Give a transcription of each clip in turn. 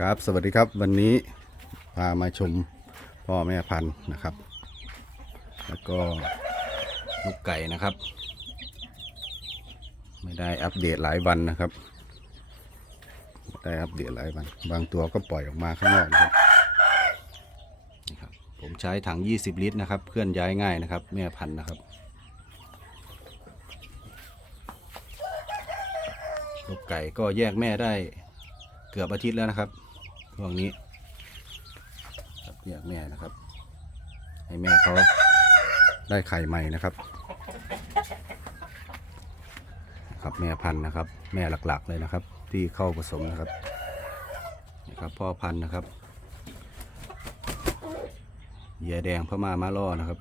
ครับสวัสดีครับวันนี้พามาชมพ่อแม่พันธุ์นะครับ แล้วก็ลูกไก่นะครับ ไม่ได้อัปเดตหลายวันนะครับไม่ได้อัปเดตหลายวัน บางตัวก็ปล่อยออกมาข้างนอกนะครับนี่ครับ ผมใช้ถัง 20 ลิตรนะครับ เคลื่อนย้ายง่ายนะครับ แม่พันธุ์นะครับลูกไก่ก็แยกแม่ได้ เกือบอาทิตย์แล้วนะครับช่วงนี้ครับแยกแม่นะครับ ให้แม่เขาได้ไข่ใหม่นะครับครับแม่พันธุ์นะครับ แม่หลักๆเลยนะครับ ที่เข้าผสมนะครับนี่ครับพ่อพันธุ์นะครับเหยื่อแดงพม่ามาล่อนะครับ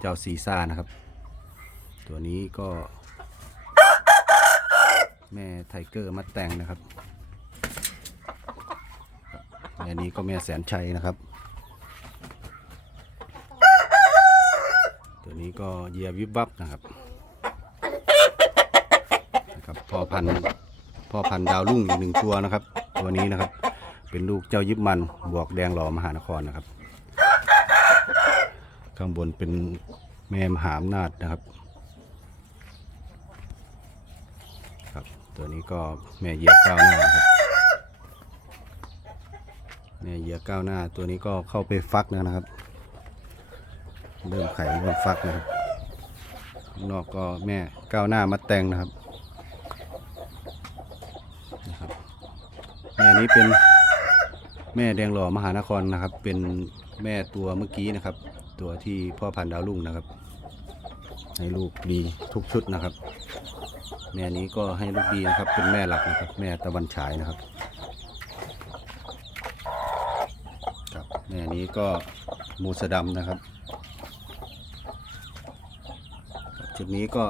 เจ้าซีซ่านะครับ ตัวนี้ก็ แม่ไทเกอร์มัดแตงนะครับ แม่นี้ก็แม่แสนชัยนะครับ ตัวนี้ก็เยียวิบวับนะครับนะครับพ่อพันธุ์พ่อพันธุ์ดาวรุ่งอีกหนึ่งตัวนะครับ ตัวนี้นะครับ เป็นลูกเจ้ายิบมันบวกแดงหล่อมหานครนะครับ ข้างบนเป็นแม่มหาอำนาจนะครับครับ ตัวนี้ก็แม่เหยียบก้าวหน้าครับ แม่ยเหยียบก้าวหน้าตัวนี้ก็เข้าไปฟักแล้วนะครับ เริ่มไข่เริ่มฟักนะครับข้างนอกก็แม่ก้าวหน้ามาแต่งนะครับนะครับแม่นี้เป็นแม่แดงหล่อมหานครนะครับ เป็นแม่ตัวเมื่อกี้นะครับ ตัวที่พ่อพันธุ์ดาวรุ่งนะครับ ให้ลูกดีทุกชุดนะครับ แม่นี้ก็ให้ลูกดีนะครับ เป็นแม่หลักนะครับ แม่ตะวันฉายนะครับ ครับแม่นี้ก็มูสดำนะครับ จุดนี้ก็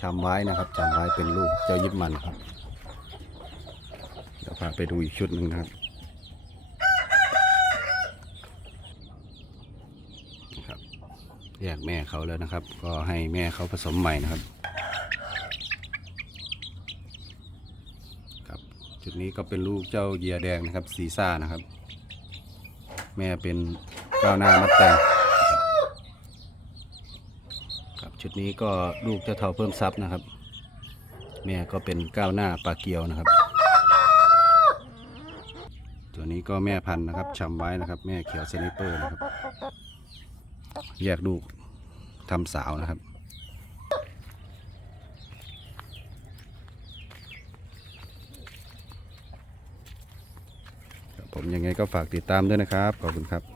ชำไว้นะครับจำไว้เป็นลูกเจ้ายิบมันครับเดี๋ยวพาไปดูอีกชุดหนึ่งนะครับครับแยกแม่เขาแล้วนะครับ ก็ให้แม่เขาผสมใหม่นะครับครับ จุดนี้ก็เป็นลูกเจ้าเยียแดงนะครับซีซ่านะครับ แม่เป็นก้าวหน้ามัดแต่งครับชุดนี้ก็ลูกเจ้าเทาเพิ่มซับนะครับ แม่ก็เป็นก้าวหน้าปลาเกียวนะครับ ตัวนี้ก็แม่พันธุ์นะครับชำไว้นะครับ แม่เขียวเซนิเปอร์นะครับ แยกลูกทำสาวนะครับ ผมยังไงก็ฝากติดตามด้วยนะครับ ขอบคุณครับ